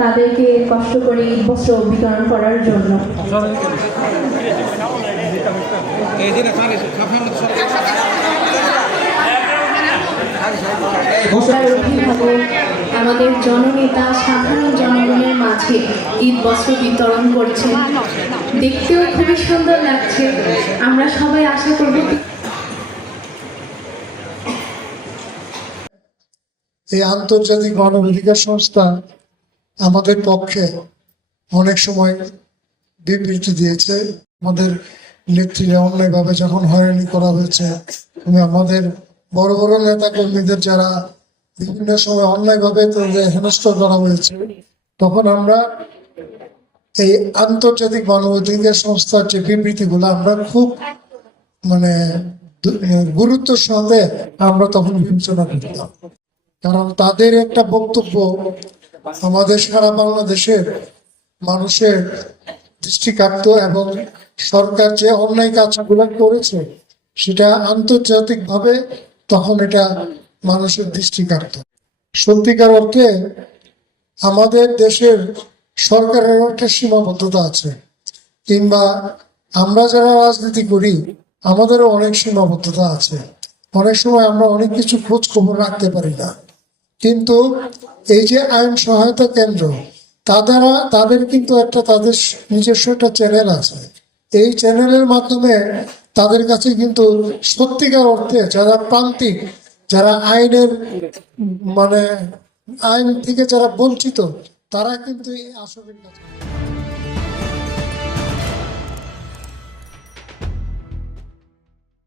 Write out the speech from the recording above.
তাদেরকে কষ্ট করে ঈদ বস্ত্র বিতরণ করার জন্য। অভিভাবক, আমাদের জননেতা সাধারণ জনগণের মাঝে ঈদ বস্ত্র বিতরণ করছেন, দেখতেও খুবই সুন্দর লাগছে। আমরা সবাই আশা করব এই আন্তর্জাতিক মানবাধিকার সংস্থা আমাদের পক্ষে অনেক সময় বিবৃতি দিয়েছে। আমাদের নেত্রীরা অন্যায়ভাবে যখন হয়রানি করা হয়েছে, আমাদের বড় বড় নেতা কর্মীদের যারা বিভিন্ন সময় অন্যায়ভাবে হেনস্থ করা হয়েছে, তখন আমরা এই আন্তর্জাতিক মানবাধিকার সংস্থার যে বিবৃতিগুলো আমরা খুব গুরুত্ব সহকারে আমরা তখন বিবেচনা করতাম। কারণ তাদের একটা বক্তব্য আমাদের সারা বাংলাদেশের মানুষের দৃষ্টি কাটত, এবং সরকার যে অন্যায় কাজগুলো করেছে সেটা আন্তর্জাতিকভাবে তখন এটা মানুষের দৃষ্টি কাটত। সত্যিকার অর্থে আমাদের দেশের সরকারের একটা সীমাবদ্ধতা আছে, কিংবা আমরা যারা রাজনীতি করি আমাদেরও অনেক সীমাবদ্ধতা আছে। অনেক সময় আমরা অনেক কিছু খোঁজ খবর রাখতে পারি না। কিন্তু এই যে আইন সহায়তা কেন্দ্র, তাদের কিন্তু তাদের নিজস্ব একটা চ্যানেল আছে। এই চ্যানেলের মাধ্যমে তাদের কাছে কিন্তু সত্যিকার অর্থে যারা প্রান্তিক, যারা আইনের আইন থেকে যারা বঞ্চিত, তারা কিন্তু এই আসরের কাছে